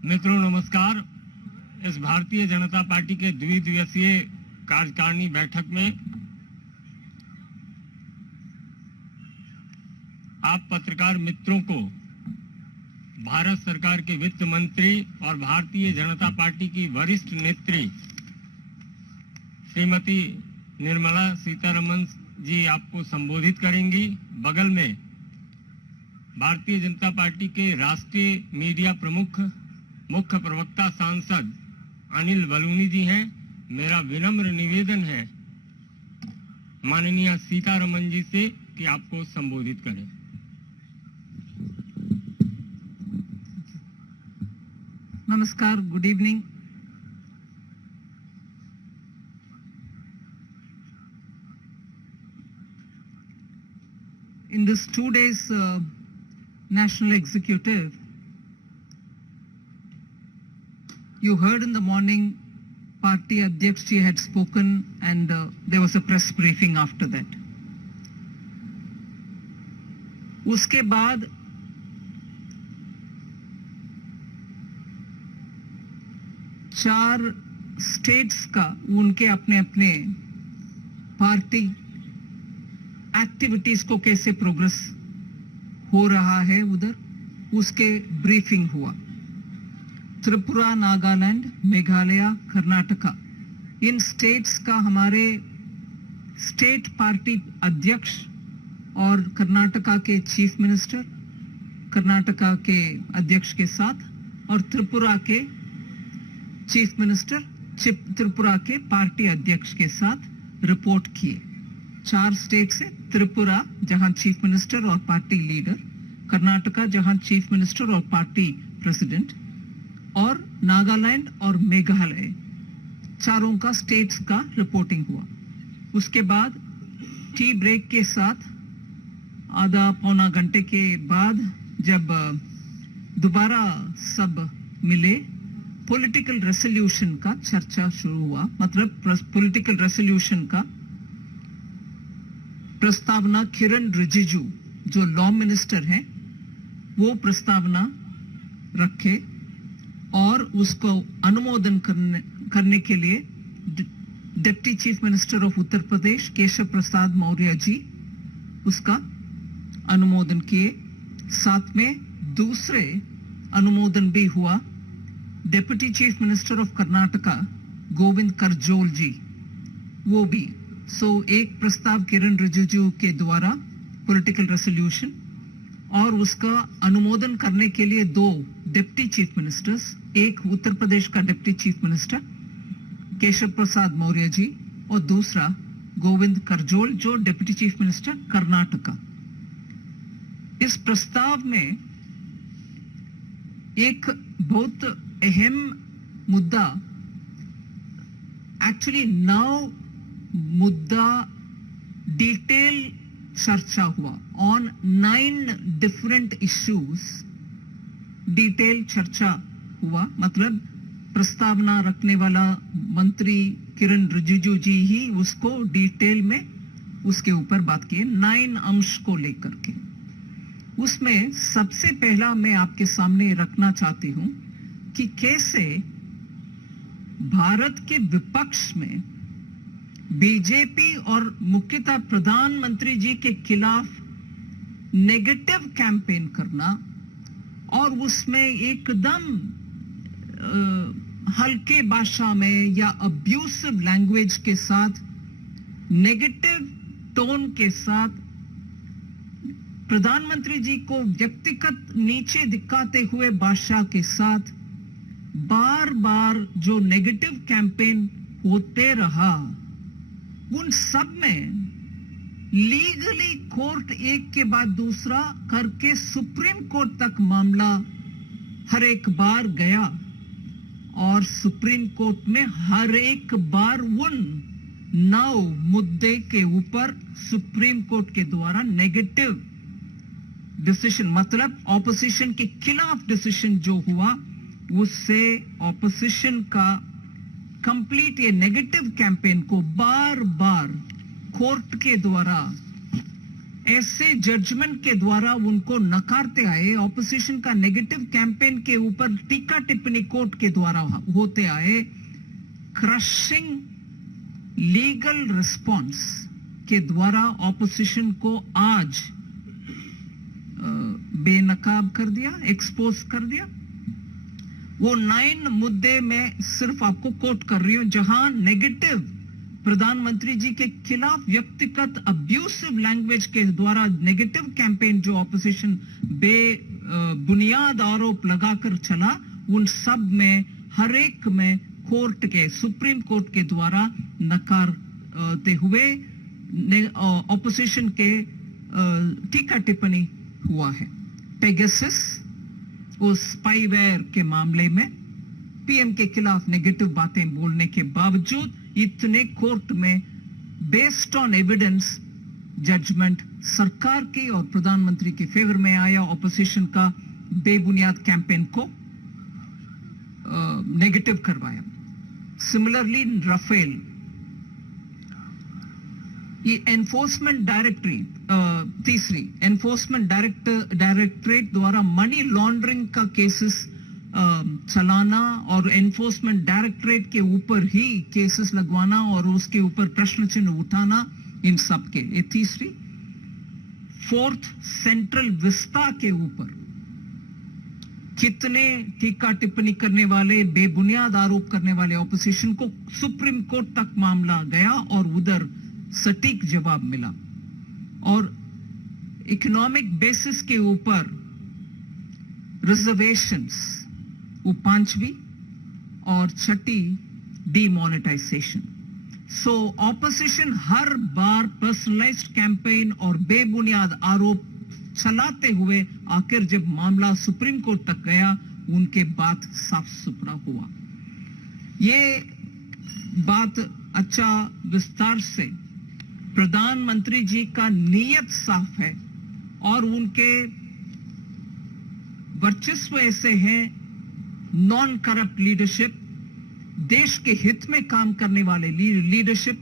मित्रों नमस्कार। इस भारतीय जनता पार्टी के द्विदिवसीय कार्यकारिणी बैठक में आप पत्रकार मित्रों को भारत सरकार के वित्त मंत्री और भारतीय जनता पार्टी की वरिष्ठ नेत्री श्रीमती निर्मला सीतारमण जी आपको संबोधित करेंगी। बगल में भारतीय जनता पार्टी के राष्ट्रीय मीडिया प्रमुख मुख्य प्रवक्ता सांसद अनिल बलूनी जी हैं। मेरा विनम्र निवेदन है माननीय सीतारमण जी से कि आपको संबोधित करें। Namaskar, good evening. In this 2 days national executive, you heard in the morning party Adhyaksh had spoken and there was a press briefing after that. उसके बाद चार स्टेट्स का उनके अपने अपने पार्टी एक्टिविटीज को कैसे प्रोग्रेस हो रहा है उधर उसके ब्रीफिंग हुआ। त्रिपुरा, नागालैंड, मेघालय, कर्नाटका, इन स्टेट्स का हमारे स्टेट पार्टी अध्यक्ष और कर्नाटका के चीफ मिनिस्टर, कर्नाटका के अध्यक्ष के साथ और त्रिपुरा के चीफ मिनिस्टर, त्रिपुरा के पार्टी अध्यक्ष के साथ रिपोर्ट किए। 4 स्टेट से त्रिपुरा जहां चीफ मिनिस्टर और पार्टी लीडर, कर्नाटका जहां चीफ मिनिस्टर और पार्टी प्रेसिडेंट, और नागालैंड और मेघालय, चारों का स्टेट्स का रिपोर्टिंग हुआ। उसके बाद टी ब्रेक के साथ आधा पौना घंटे के बाद जब दोबारा सब मिले, पॉलिटिकल रेजोल्यूशन का चर्चा शुरू हुआ। मतलब पॉलिटिकल रेजोल्यूशन का प्रस्तावना किरण रिजिजू जो लॉ मिनिस्टर हैं वो प्रस्तावना रखे और उसको अनुमोदन करने के लिए deputy chief minister of Uttar Pradesh Keshav Prasad Maurya ji उसका अनुमोदन किए। साथ में दूसरे अनुमोदन भी हुआ deputy chief minister of Karnataka Govind Karjol ji, वो भी। एक प्रस्ताव किरण रिजिजू के द्वारा पॉलिटिकल रेजोल्यूशन और उसका अनुमोदन करने के लिए 2 डिप्टी चीफ मिनिस्टर्स, एक उत्तर प्रदेश का deputy chief minister Keshav Prasad Maurya जी और दूसरा गोविंद करजोल जो डिप्टी चीफ मिनिस्टर कर्नाटका। इस प्रस्ताव में एक बहुत अहम मुद्दा, एक्चुअली 9 मुद्दा डिटेल चर्चा हुआ ऑन 9 डिफरेंट इश्यूज। डिटेल चर्चा हुआ मतलब प्रस्तावना रखने वाला मंत्री किरण रिजिजू जी ही उसको डिटेल में उसके ऊपर बात किए 9 अंश को लेकर के। उसमें सबसे पहला मैं आपके सामने रखना चाहती हूं कि कैसे भारत के विपक्ष में बीजेपी और मुख्यतः प्रधानमंत्री जी के खिलाफ नेगेटिव कैंपेन करना और उसमें एकदम हल्के भाषा में या अब्यूसिव लैंग्वेज के साथ, नेगेटिव टोन के साथ प्रधानमंत्री जी को व्यक्तिगत नीचे दिखाते हुए भाषा के साथ बार बार जो नेगेटिव कैंपेन होते रहा, उन सब में लीगली कोर्ट एक के बाद दूसरा करके सुप्रीम कोर्ट तक मामला हर एक बार गया और सुप्रीम कोर्ट में हर एक बार उन 9 मुद्दे के ऊपर सुप्रीम कोर्ट के द्वारा नेगेटिव डिसीजन, मतलब ऑपोजिशन के खिलाफ डिसीजन जो हुआ, उससे ऑपोजिशन का कंप्लीट ये नेगेटिव कैंपेन को बार बार कोर्ट के द्वारा ऐसे जजमेंट के द्वारा उनको नकारते आए, ऑपोजिशन का नेगेटिव कैंपेन के ऊपर टीका टिप्पणी कोर्ट के द्वारा होते आए, क्रशिंग लीगल रिस्पॉन्स के द्वारा ऑपोजिशन को आज बेनकाब कर दिया, एक्सपोज कर दिया। वो 9 मुद्दे में सिर्फ आपको कोट कर रही हूं, जहां नेगेटिव प्रधानमंत्री जी के खिलाफ व्यक्तिगत अब्यूसिव लैंग्वेज के द्वारा नेगेटिव कैंपेन जो ऑपोजिशन बुनियाद आरोप लगाकर चला, उन सब में हर एक में कोर्ट के, सुप्रीम कोर्ट के द्वारा नकारते हुए ऑपोजिशन के टीका टिप्पणी हुआ है। पेगासस उस स्पाईवेयर के मामले में पीएम के खिलाफ नेगेटिव बातें बोलने के बावजूद इतने कोर्ट में बेस्ड ऑन एविडेंस जजमेंट सरकार की और प्रधानमंत्री के फेवर में आया, ऑपोजिशन का बेबुनियाद कैंपेन को नेगेटिव करवाया। सिमिलरली राफेल, ये एनफोर्समेंट डायरेक्टरेट द्वारा मनी लॉन्ड्रिंग का केसेस चलाना और एनफोर्समेंट डायरेक्टरेट के ऊपर ही केसेस लगवाना और उसके ऊपर प्रश्न चिन्ह उठाना, इन सब के। ये तीसरी। फोर्थ, सेंट्रल विस्ता के ऊपर कितने टीका टिप्पणी करने वाले, बेबुनियाद आरोप करने वाले ऑपोजिशन को सुप्रीम कोर्ट तक मामला गया और उधर सटीक जवाब मिला। और इकोनॉमिक बेसिस के ऊपर रिजर्वेशंस, वो 5वीं और 6ठी डीमोनेटाइजेशन। सो ऑपोजिशन हर बार पर्सनलाइज्ड कैंपेन और बेबुनियाद आरोप चलाते हुए आखिर जब मामला सुप्रीम कोर्ट तक गया, उनके बात साफ सुथरा हुआ। ये बात अच्छा विस्तार से प्रधानमंत्री जी का नीयत साफ है और उनके वर्चस्व ऐसे हैं, नॉन करप्ट लीडरशिप, देश के हित में काम करने वाले लीडरशिप,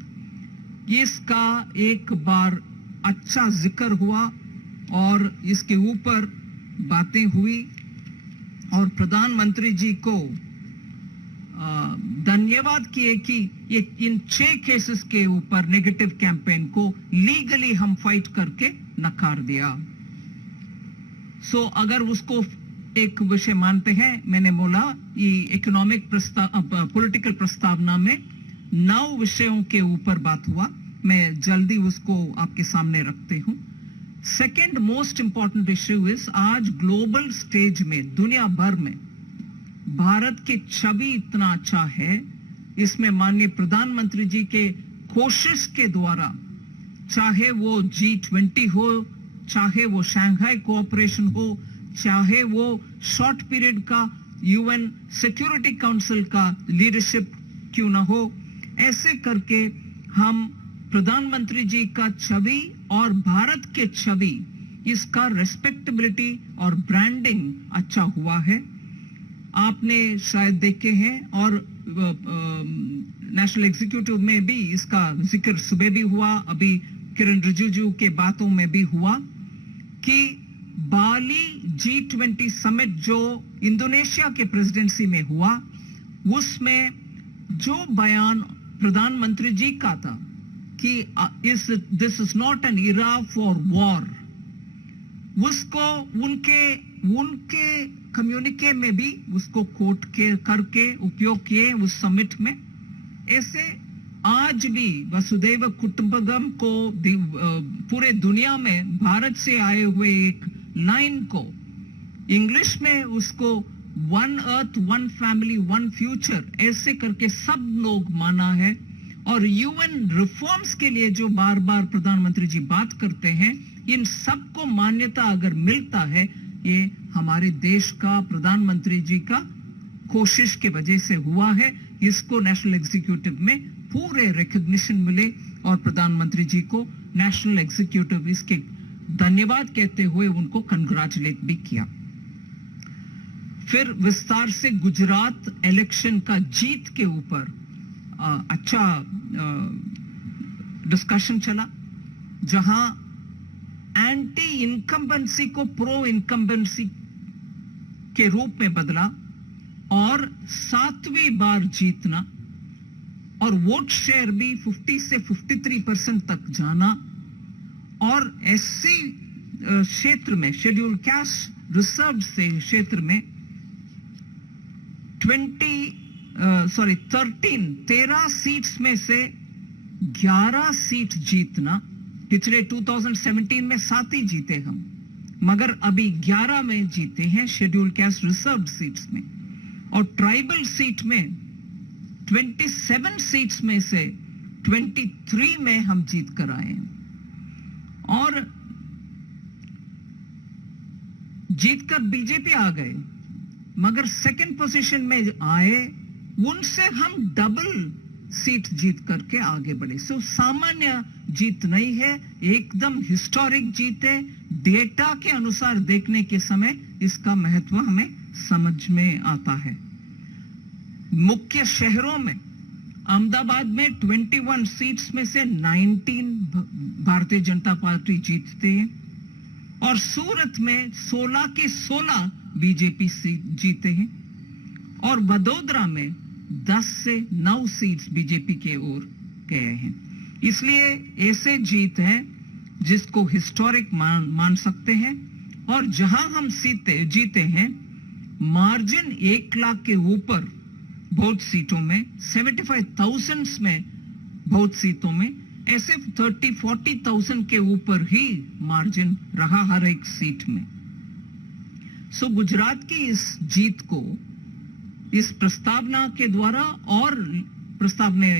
इसका एक बार अच्छा जिक्र हुआ और इसके ऊपर बातें हुई और प्रधानमंत्री जी को धन्यवाद किए कि ये इन 6 केसेस के ऊपर नेगेटिव कैंपेन को लीगली हम फाइट करके नकार दिया। सो अगर उसको एक विषय मानते हैं, मैंने बोला ये इकोनॉमिक पॉलिटिकल प्रस्तावना में 9 विषयों के ऊपर बात हुआ, मैं जल्दी उसको आपके सामने रखते हूं। Second most important issue is, आज ग्लोबल स्टेज में दुनिया भर में भारत की छवि इतना अच्छा है, इसमें माननीय प्रधानमंत्री जी के कोशिश के द्वारा, चाहे वो G20 हो, चाहे वो शंघाई कोऑपरेशन हो, चाहे वो शॉर्ट पीरियड का UN सिक्योरिटी काउंसिल का लीडरशिप क्यों ना हो, ऐसे करके हम प्रधानमंत्री जी का छवि और भारत के छवि, इसका रेस्पेक्टेबिलिटी और ब्रांडिंग अच्छा हुआ है। आपने शायद देखे हैं और नेशनल एग्जीक्यूटिव में भी इसका जिक्र सुबह भी हुआ, अभी किरण रिजिजू के बातों में भी हुआ कि बाली G20 समिट जो इंडोनेशिया के प्रेसिडेंसी में हुआ, उसमें जो बयान प्रधानमंत्री जी का था कि this is not an Ira for war, उसको उनके कम्युनिके में भी उसको कोट करके उपयोग किए उस समिट में। ऐसे आज भी वसुधैव कुटुंबकम को पूरे दुनिया में भारत से आए हुए एक लाइन को इंग्लिश में उसको one earth one family one future ऐसे करके सब लोग माना है। और यूएन रिफॉर्म्स के लिए जो बार बार प्रधानमंत्री जी बात करते हैं, इन सबको मान्यता अगर मिलता है, ये हमारे देश का प्रधानमंत्री जी का कोशिश के वजह से हुआ है। इसको नेशनल एग्जीक्यूटिव में पूरे रिकॉग्निशन मिले और प्रधानमंत्री जी को नेशनल एग्जीक्यूटिव इसके धन्यवाद कहते हुए उनको कंग्रेचुलेट भी किया। फिर विस्तार से गुजरात इलेक्शन का जीत के ऊपर अच्छा डिस्कशन चला, जहां एंटी इनकम्बेंसी को प्रो इनकम्बेंसी के रूप में बदला और 7वीं बार जीतना और वोट शेयर भी 50 से 53% तक जाना और एससी क्षेत्र में शेड्यूल कास्ट रिजर्व से क्षेत्र में 13 सीट्स में से 11 सीट जीतना। पिछले 2017 में 7 ही जीते हम, मगर अभी 11 में जीते हैं शेड्यूल कास्ट रिजर्व सीट्स में। और ट्राइबल सीट में 27 सीट्स में से 23 में हम जीत कर आए हैं और जीतकर बीजेपी आ गए, मगर सेकंड पोजीशन में आए, उनसे हम डबल सीट जीत करके आगे बढ़े। सो सामान्य जीत नहीं है, एकदम हिस्टोरिक जीत है। डेटा के अनुसार देखने के समय इसका महत्व हमें समझ में आता है। मुख्य शहरों में अहमदाबाद में 21 सीट्स में से 19 भारतीय जनता पार्टी जीतते हैं और सूरत में 16 के 16 बीजेपी सीट जीते हैं और वडोदरा में 10 से 9 सीट्स बीजेपी के ओर गए हैं। इसलिए ऐसे जीत है जिसको हिस्टोरिक मान सकते हैं और जहां हम जीते हैं मार्जिन 1 लाख के ऊपर बहुत सीटों में, 75,000 में बहुत सीटों में, ऐसे 30-40,000 के ऊपर ही मार्जिन रहा हर एक सीट में। सो गुजरात की इस जीत को इस प्रस्तावना के द्वारा और प्रस्तावना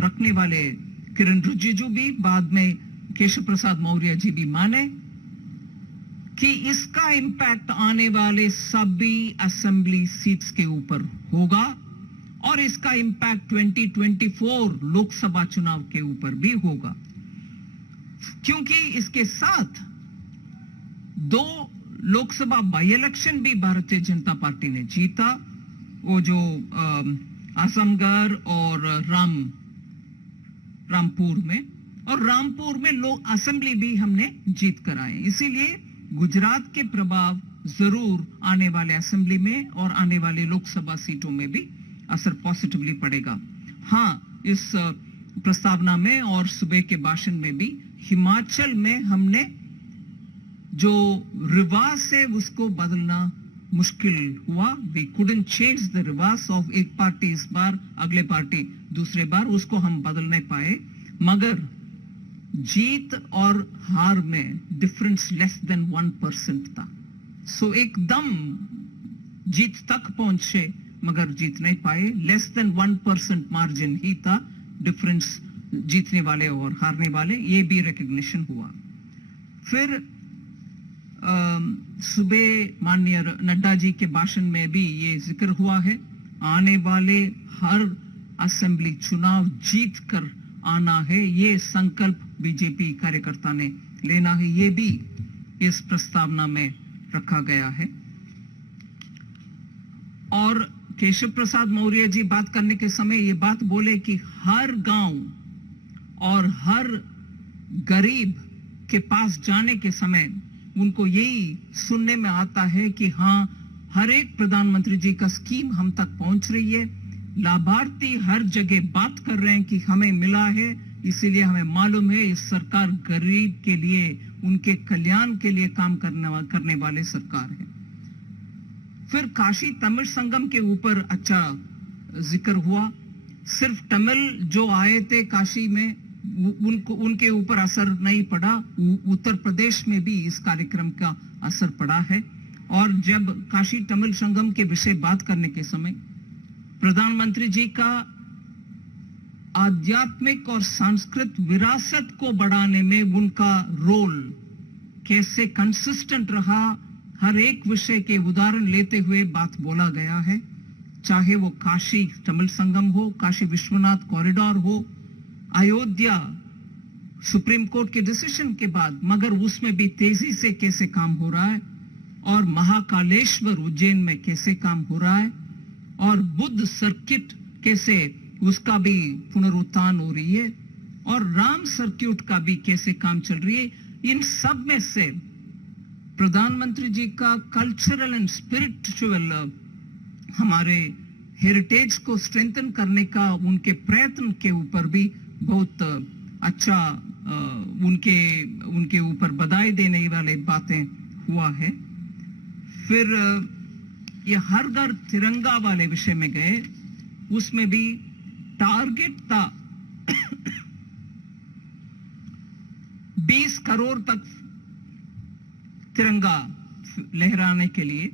रखने वाले किरण रिजिजू भी, बाद में केशव प्रसाद मौर्य जी भी माने कि इसका इम्पैक्ट आने वाले सभी असेंबली सीट्स के ऊपर होगा और इसका इम्पैक्ट 2024 लोकसभा चुनाव के ऊपर भी होगा, क्योंकि इसके साथ 2 लोकसभा बाई इलेक्शन भी भारतीय जनता पार्टी ने जीता, वो जो आजमगढ़ और रामपुर में, और रामपुर में लोग असेंबली भी हमने जीत कर आए। इसीलिए गुजरात के प्रभाव जरूर आने वाले असेंबली में और आने वाले लोकसभा सीटों में भी असर पॉजिटिवली पड़ेगा। हाँ, इस प्रस्तावना में और सुबह के भाषण में भी हिमाचल में हमने जो रिवाज है उसको बदलना मुश्किल हुआ। वी कुडंट चेंज द रिवाज ऑफ एक पार्टी इस बार, अगले पार्टी दूसरे बार, उसको हम बदल नहीं पाए, मगर जीत और हार में डिफरेंस लेस देन 1% था। सो एकदम जीत तक पहुंचे मगर जीत नहीं पाए, लेस देन 1% मार्जिन ही था डिफरेंस जीतने वाले और हारने वाले, ये भी रिकग्निशन हुआ। फिर सुबह माननीय नड्डा जी के भाषण में भी ये जिक्र हुआ है, आने वाले हर असेंबली चुनाव जीत कर आना है, ये संकल्प बीजेपी कार्यकर्ता ने लेना है, ये भी इस प्रस्तावना में रखा गया है। और केशव प्रसाद मौर्य जी बात करने के समय ये बात बोले कि हर गांव और हर गरीब के पास जाने के समय उनको यही सुनने में आता है कि हाँ, हर एक प्रधानमंत्री जी का स्कीम हम तक पहुंच रही है, लाभार्थी हर जगह बात कर रहे हैं कि हमें मिला है, इसीलिए हमें मालूम है इस सरकार गरीब के लिए, उनके कल्याण के लिए काम करने वाले सरकार है। फिर काशी तमिल संगम के ऊपर अच्छा जिक्र हुआ। सिर्फ तमिल जो आए थे काशी में उनके ऊपर असर नहीं पड़ा, उत्तर प्रदेश में भी इस कार्यक्रम का असर पड़ा है। और जब काशी तमिल संगम के विषय बात करने के समय प्रधानमंत्री जी का आध्यात्मिक और सांस्कृतिक विरासत को बढ़ाने में उनका रोल कैसे कंसिस्टेंट रहा, हर एक विषय के उदाहरण लेते हुए बात बोला गया है, चाहे वो काशी तमिल संगम हो, काशी विश्वनाथ कॉरिडोर हो, अयोध्या सुप्रीम कोर्ट के डिसीजन के बाद मगर उसमें भी तेजी से कैसे काम हो रहा है, और महाकालेश्वर उज्जैन में कैसे काम हो रहा है, और बुद्ध सर्किट कैसे उसका भी पुनरुत्थान हो रही है, और राम सर्किट का भी कैसे काम चल रही है। इन सब में से प्रधानमंत्री जी का कल्चरल एंड स्पिरिचुअल हमारे हेरिटेज को स्ट्रेंथन करने का उनके प्रयत्न के ऊपर भी बहुत अच्छा उनके ऊपर बधाई देने वाले बातें हुआ है। फिर ये हर घर तिरंगा वाले विषय में गए, उसमें भी टारगेट था 20 करोड़ तक तिरंगा लहराने के लिए,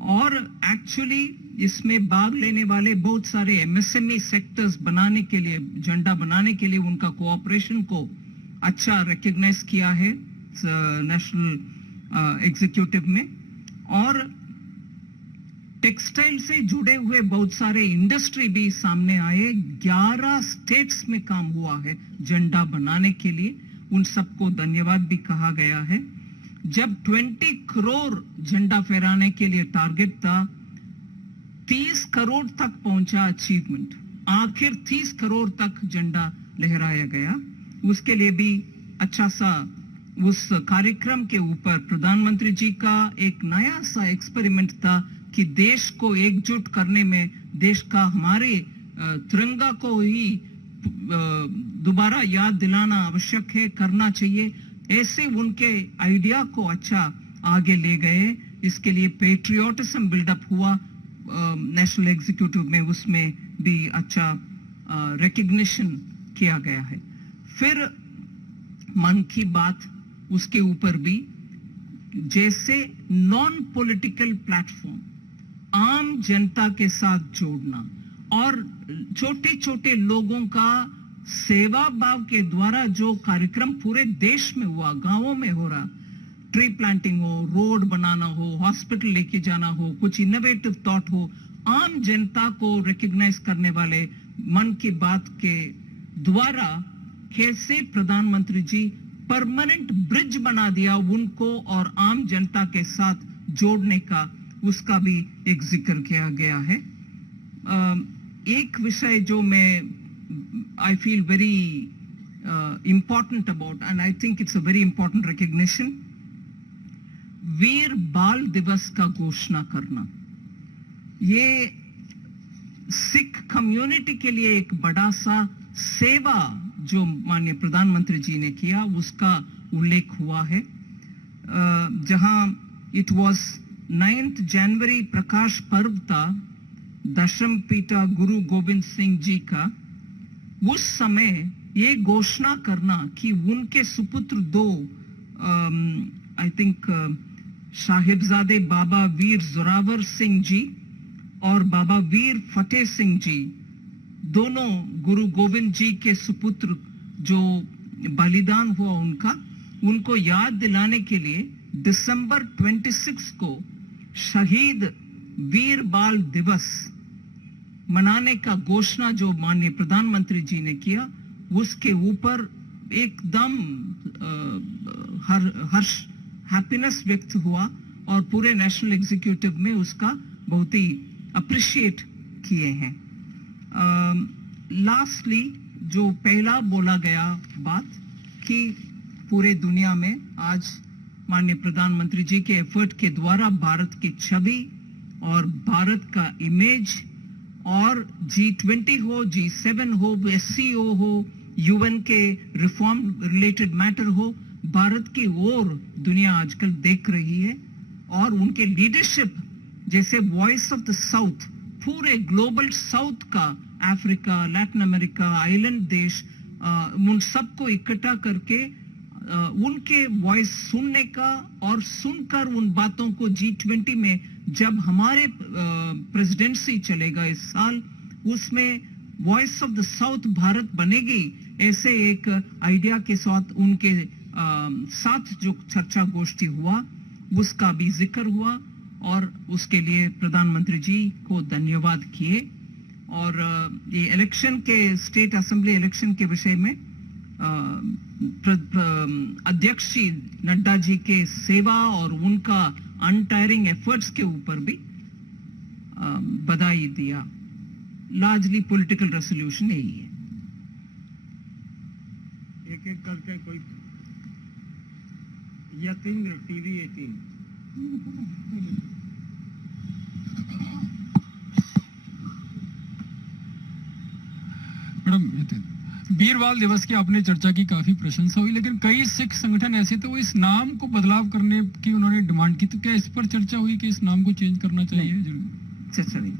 और एक्चुअली इसमें भाग लेने वाले बहुत सारे एमएसएमई सेक्टर्स बनाने के लिए, झंडा बनाने के लिए उनका कोऑपरेशन को अच्छा रिकॉग्नाइज किया है नेशनल एग्जीक्यूटिव में। और टेक्सटाइल से जुड़े हुए बहुत सारे इंडस्ट्री भी सामने आए। 11 स्टेट्स में काम हुआ है झंडा बनाने के लिए, उन सबको धन्यवाद भी कहा गया है। जब 20 करोड़ झंडा फहराने के लिए टारगेट था, 30 करोड़ तक पहुंचा अचीवमेंट, आखिर 30 करोड़ तक झंडा लहराया गया। उसके लिए भी अच्छा सा उस कार्यक्रम के ऊपर प्रधानमंत्री जी का एक नया सा एक्सपेरिमेंट था कि देश को एकजुट करने में, देश का हमारे तिरंगा को ही दोबारा याद दिलाना आवश्यक है, करना चाहिए। ऐसे उनके आइडिया को अच्छा आगे ले गए। इसके लिए पेट्रियोटिज्म बिल्डअप हुआ नेशनल एग्जीक्यूटिव में, उसमें भी अच्छा रिकग्निशन किया गया है। फिर मन की बात, उसके ऊपर भी जैसे नॉन पॉलिटिकल प्लेटफॉर्म, आम जनता के साथ जोड़ना और छोटे छोटे लोगों का सेवा भाव के द्वारा जो कार्यक्रम पूरे देश में हुआ, गांवों में हो रहा, ट्री प्लांटिंग हो, रोड बनाना हो, हॉस्पिटल लेके जाना हो, कुछ इनोवेटिव थॉट हो, आम जनता को रिकॉग्नाइज करने वाले मन की बात के द्वारा कैसे प्रधानमंत्री जी परमानेंट ब्रिज बना दिया उनको और आम जनता के साथ जोड़ने का, उसका भी एक जिक्र किया गया है। एक विषय जो मैं I feel very important about, and I think it's a very important recognition, वीर बाल दिवस का घोषणा करना। ये सिख कम्युनिटी के लिए एक बड़ा सा सेवा जो माननीय प्रधानमंत्री जी ने किया, उसका उल्लेख हुआ है। जहां इट वाज 9 जनवरी प्रकाश पर्व था दशम पीठा गुरु गोविंद सिंह जी का, उस समय ये घोषणा करना कि उनके सुपुत्र 2 आई थिंक साहिबजादे बाबा वीर जोरावर सिंह जी और बाबा वीर फतेह सिंह जी, दोनों गुरु गोविंद जी के सुपुत्र जो बलिदान हुआ उनको याद दिलाने के लिए दिसंबर 26 को शहीद वीर बाल दिवस मनाने का घोषणा जो माननीय प्रधानमंत्री जी ने किया, उसके ऊपर एकदम हर्ष, हैप्पीनेस व्यक्त हुआ और पूरे नेशनल एग्जीक्यूटिव में उसका बहुत ही अप्रिशिएट किए हैं। लास्टली जो पहला बोला गया बात कि पूरे दुनिया में आज माननीय प्रधानमंत्री जी के एफर्ट के द्वारा भारत की छवि और भारत का इमेज, और G20 हो, G7 हो, SCO हो, UN के रिफॉर्म रिलेटेड मैटर हो, भारत की ओर दुनिया आजकल देख रही है। और उनके लीडरशिप जैसे वॉइस ऑफ द साउथ, पूरे ग्लोबल साउथ का, अफ्रीका, लैटिन अमेरिका, आइलैंड देश, उन सबको इकट्ठा करके उनके वॉइस सुनने का और सुनकर उन बातों को G20 में जब हमारे प्रेसिडेंसी चलेगा इस साल, उसमें voice of the south Bharat बनेगी, ऐसे एक आइडिया के साथ उनके साथ जो चर्चा गोष्ठी हुआ उसका भी जिक्र हुआ और उसके लिए प्रधानमंत्री जी को धन्यवाद किए। और ये इलेक्शन के, स्टेट असेंबली इलेक्शन के विषय में अध्यक्ष जी नड्डा जी के सेवा और उनका अनटायरिंग एफर्ट्स के ऊपर भी बधाई दिया। लार्जली पॉलिटिकल रेजोल्यूशन यही है। एक एक करके कोई यतीन्द्र टीवी 18। मैडम, वीरवाल दिवस की आपने चर्चा की, काफी प्रशंसा हुई, लेकिन कई सिख संगठन ऐसे थे वो इस नाम को बदलाव करने की उन्होंने डिमांड की, तो क्या इस पर चर्चा हुई कि इस नाम को चेंज करना चाहिए? जरूर चर्चा नहीं।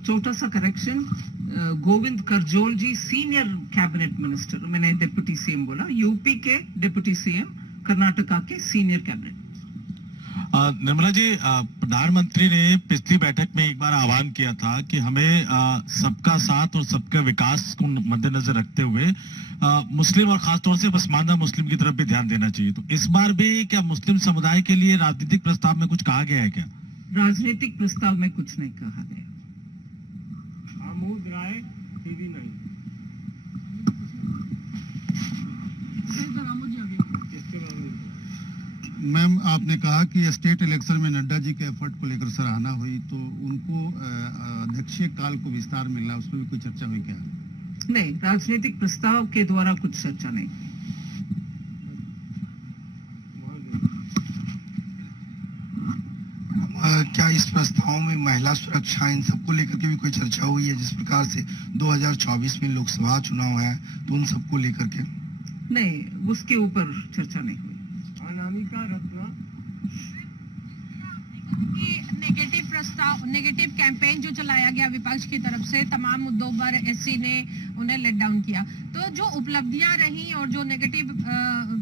छोटा सा करेक्शन, गोविंद करजोल जी सीनियर कैबिनेट मिनिस्टर, मैंने डिप्टी सीएम बोला, यूपी के डिप्टी सीएम, कर्नाटका के सीनियर कैबिनेट। निर्मला जी, प्रधानमंत्री ने पिछली बैठक में एक बार आह्वान किया था कि हमें सबका साथ और सबका विकास को मद्देनजर रखते हुए मुस्लिम और खासतौर से पसमानदा मुस्लिम की तरफ भी ध्यान देना चाहिए। तो इस बार भी क्या मुस्लिम समुदाय के लिए राजनीतिक प्रस्ताव में कुछ कहा गया है क्या? राजनीतिक प्रस्ताव में कुछ नहीं कहा गया। आमोद राय टीवी 9। मैम, आपने कहा कि स्टेट इलेक्शन में नड्डा जी के एफर्ट को लेकर सराहना हुई, तो उनको अध्यक्षीय काल को विस्तार मिलना, उसमें भी कोई चर्चा हुई क्या? नहीं, राजनीतिक प्रस्ताव के द्वारा कुछ चर्चा नहीं। क्या इस प्रस्ताव में महिला सुरक्षा इन सबको लेकर के भी कोई चर्चा हुई है? जिस प्रकार से 2024 में लोकसभा चुनाव है, तो उन सबको लेकर के? नहीं, उसके ऊपर चर्चा नहीं हुई। अनामिका रत्ना। नेगेटिव प्रस्ताव, नेगेटिव कैंपेन जो चलाया गया विपक्ष की तरफ से, तमाम मुद्दों पर एससी ने उन्हें लेट डाउन किया, तो जो उपलब्धियां रही और जो नेगेटिव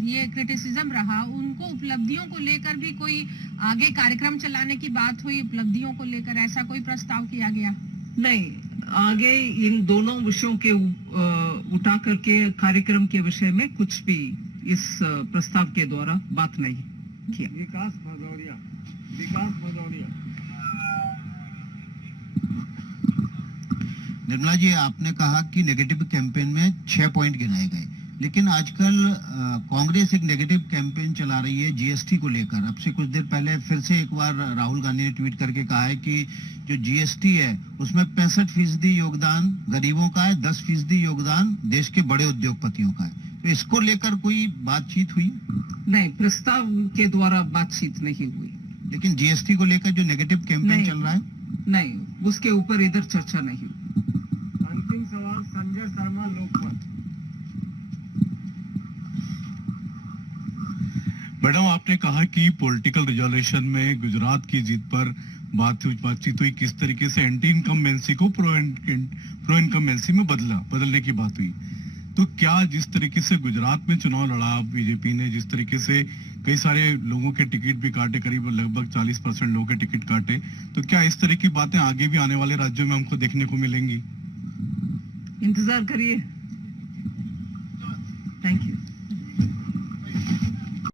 ये क्रिटिसिज्म रहा, उनको उपलब्धियों को लेकर भी कोई आगे कार्यक्रम चलाने की बात हुई? उपलब्धियों को लेकर ऐसा कोई प्रस्ताव किया गया? नहीं, आगे इन दोनों विषयों के उठा करके कार्यक्रम के विषय में कुछ भी इस प्रस्ताव के द्वारा बात नहीं किया। विकास भदौरिया। निर्मला जी, आपने कहा कि नेगेटिव कैंपेन में 6 पॉइंट गिनाए गए, लेकिन आजकल कांग्रेस एक नेगेटिव कैंपेन चला रही है जीएसटी को लेकर। अब से कुछ देर पहले फिर से एक बार राहुल गांधी ने ट्वीट करके कहा है कि जो जीएसटी है उसमें 65% योगदान गरीबों का है, 10% योगदान देश के बड़े उद्योगपतियों का है। तो इसको लेकर कोई बातचीत हुई? नहीं, प्रस्ताव के द्वारा बातचीत नहीं हुई। लेकिन जीएसटी को लेकर जो नेगेटिव कैंपेन चल रहा है, नहीं, उसके ऊपर इधर चर्चा नहीं हुई। अंतिम सवाल संजय शर्मा, लोकमत। मैडम, आपने कहा कि पॉलिटिकल रिजोल्यूशन में गुजरात की जीत पर बातचीत हुई, किस तरीके से एंटी इनकम्बेंसी को प्रो इनकम्बेंसी में बदलने की बात हुई। तो क्या जिस तरीके से गुजरात में चुनाव लड़ा बीजेपी ने, जिस तरीके से कई सारे लोगों के टिकट भी काटे, करीब लगभग 40% लोगों के टिकट काटे, तो क्या इस तरह की बातें आगे भी आने वाले राज्यों में हमको देखने को मिलेंगी? इंतजार करिए। Thank you.